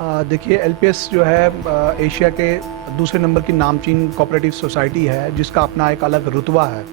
देखिए एलपीएस जो है एशिया के दूसरे नंबर की नामचीन कोऑपरेटिव सोसाइटी है जिसका अपना एक अलग रुतबा है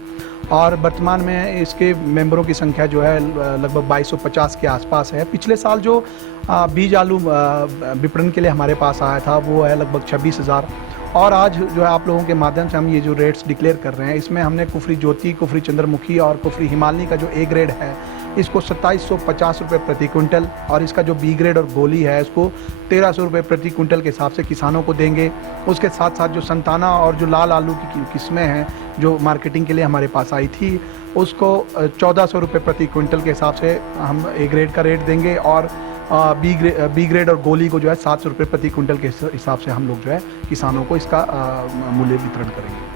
और वर्तमान में इसके मेंबरों की संख्या जो है लगभग 2250 के आसपास है। पिछले साल जो बीज आलू विपणन के लिए हमारे पास आया था वो है लगभग 26,000 और आज जो है आप लोगों के माध्यम से हम ये जो रेट्स डिक्लेयर कर रहे हैं इसमें हमने कुफरी ज्योति, कुफरी चंद्रमुखी और कुफरी हिमालय का जो ए ग्रेड है इसको 2750 रुपये प्रति क्विंटल और इसका जो बी ग्रेड और गोली है इसको 1300 रुपये प्रति क्विंटल के हिसाब से किसानों को देंगे। उसके साथ साथ जो संताना और जो लाल आलू की किस्में हैं जो मार्केटिंग के लिए हमारे पास आई थी उसको 1400 रुपये प्रति क्विंटल के हिसाब से हम ए ग्रेड का रेट देंगे और बी ग्रेड और गोली को जो है 700 रुपये प्रति क्विंटल के हिसाब से हम लोग जो है किसानों को इसका मूल्य वितरण करेंगे।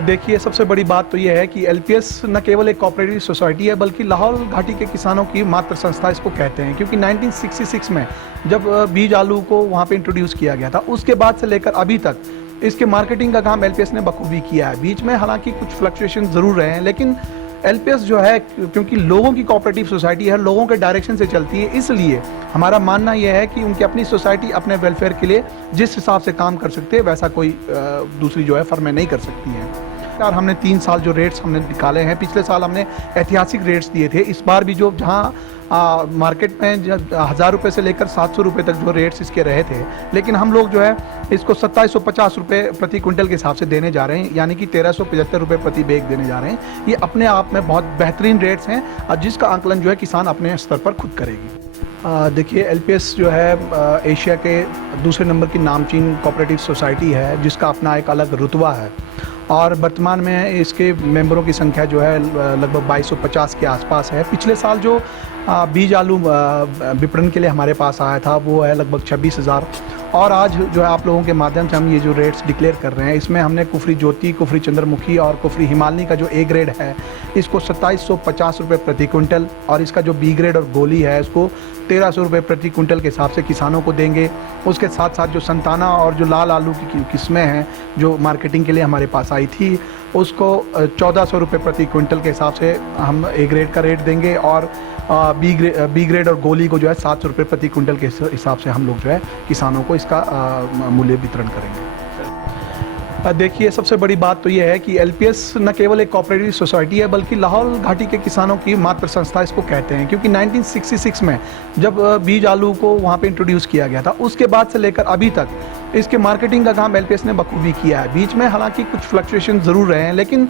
देखिए सबसे बड़ी बात तो ये है कि एलपीएस न केवल एक कोऑपरेटिव सोसाइटी है बल्कि लाहौल घाटी के किसानों की मातृ संस्था इसको कहते हैं, क्योंकि 1966 में जब बीज आलू को वहाँ पे इंट्रोड्यूस किया गया था उसके बाद से लेकर अभी तक इसके मार्केटिंग का काम एलपीएस ने बखूबी किया है। बीच में हालांकि कुछ फ्लक्चुएशन ज़रूर रहे हैं लेकिन एलपीएस जो है क्योंकि लोगों की कोऑपरेटिव सोसाइटी है, लोगों के डायरेक्शन से चलती है, इसलिए हमारा मानना यह है कि उनकी अपनी सोसाइटी अपने वेलफेयर के लिए जिस हिसाब से काम कर सकते हैं वैसा कोई दूसरी जो है फर्में नहीं कर सकती हैं। और हमने 3 साल जो रेट्स हमने निकाले हैं, पिछले साल हमने ऐतिहासिक रेट्स दिए थे, इस बार भी जो जहाँ मार्केट में 1000 रुपये से लेकर 700 रुपये तक जो रेट्स इसके रहे थे, लेकिन हम लोग जो है इसको 2750 रुपये प्रति क्विंटल के हिसाब से देने जा रहे हैं, यानी कि 1375 रुपये प्रति बैग देने जा रहे हैं। ये अपने आप में बहुत बेहतरीन रेट्स हैं और जिसका आंकलन जो है किसान अपने स्तर पर खुद करेगी। देखिए एलपीएस जो है एशिया के दूसरे नंबर की नामचीन कोऑपरेटिव सोसाइटी है जिसका अपना एक अलग रुतबा है और वर्तमान में इसके मेंबरों की संख्या जो है लगभग 2250 के आसपास है। पिछले साल जो बीज आलू विपणन के लिए हमारे पास आया था वो है लगभग 26,000 और आज जो है आप लोगों के माध्यम से हम ये जो रेट्स डिक्लेयर कर रहे हैं इसमें हमने कुफरी ज्योति, कुफरी चंद्रमुखी और कुफरी हिमालय का जो ए ग्रेड है इसको 2750 रुपये प्रति क्विंटल और इसका जो बी ग्रेड और गोली है इसको 1300 रुपये प्रति क्विंटल के हिसाब से किसानों को देंगे। उसके साथ साथ जो संताना और जो लाल आलू की किस्में हैं जो मार्केटिंग के लिए हमारे पास आई थी उसको 1400 रुपये प्रति क्विंटल के हिसाब से हम ए ग्रेड का रेट देंगे और बी ग्रेड और गोली को जो है 700 रुपये प्रति क्विंटल के हिसाब से हम लोग जो है किसानों को इसका मूल्य वितरण करेंगे। देखिए सबसे बड़ी बात तो ये है कि एलपीएस न केवल एक कोऑपरेटिव सोसाइटी है बल्कि लाहौल घाटी के किसानों की मातृ संस्था इसको कहते हैं, क्योंकि 1966 में जब बीज आलू को वहाँ पे इंट्रोड्यूस किया गया था उसके बाद से लेकर अभी तक इसके मार्केटिंग का काम एलपीएस ने बखूबी किया है। बीच में हालांकि कुछ फ्लक्चुएशन ज़रूर रहे हैं लेकिन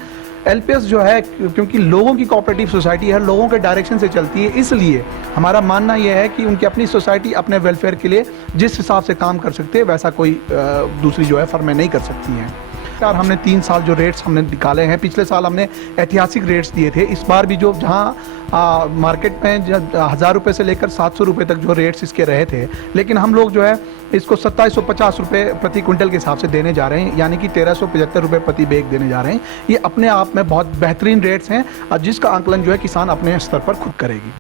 एलपीएस जो है क्योंकि लोगों की कोऑपरेटिव सोसाइटी है, लोगों के डायरेक्शन से चलती है, इसलिए हमारा मानना यह है कि उनकी अपनी सोसाइटी अपने वेलफेयर के लिए जिस हिसाब से काम कर सकते हैं वैसा कोई दूसरी जो है फर्में नहीं कर सकती हैं। और हमने 3 साल जो रेट्स हमने निकाले हैं, पिछले साल हमने ऐतिहासिक रेट्स दिए थे, इस बार भी जो जहाँ मार्केट में 1000 रुपये से लेकर 700 रुपये तक जो रेट्स इसके रहे थे, लेकिन हम लोग जो है इसको 2750 रुपये प्रति क्विंटल के हिसाब से देने जा रहे हैं, यानी कि 1375 रुपये प्रति बैग देने जा रहे हैं। ये अपने आप में बहुत बेहतरीन रेट्स हैं और जिसका आंकलन जो है किसान अपने स्तर पर खुद करेगी।